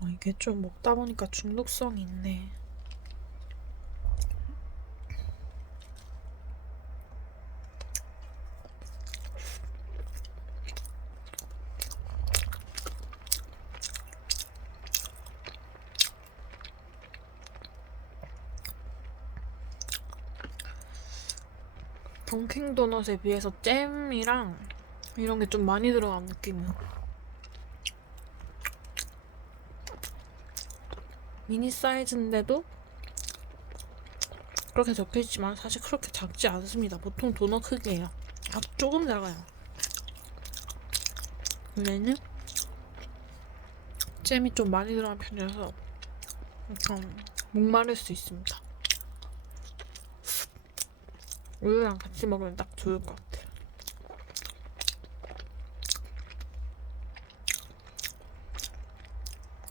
어, 이게 좀 먹다 보니까 중독성이 있네. 던킹 도넛에 비해서 잼이랑 이런 게 좀 많이 들어간 느낌이야. 미니 사이즈인데도 그렇게 적혀있지만 사실 그렇게 작지 않습니다. 보통 도넛 크기예요. 아주 조금 작아요. 원래는 잼이 좀 많이 들어간 편이라서 약간 목마를 수 있습니다. 우유랑 같이 먹으면 딱 좋을 것 같아.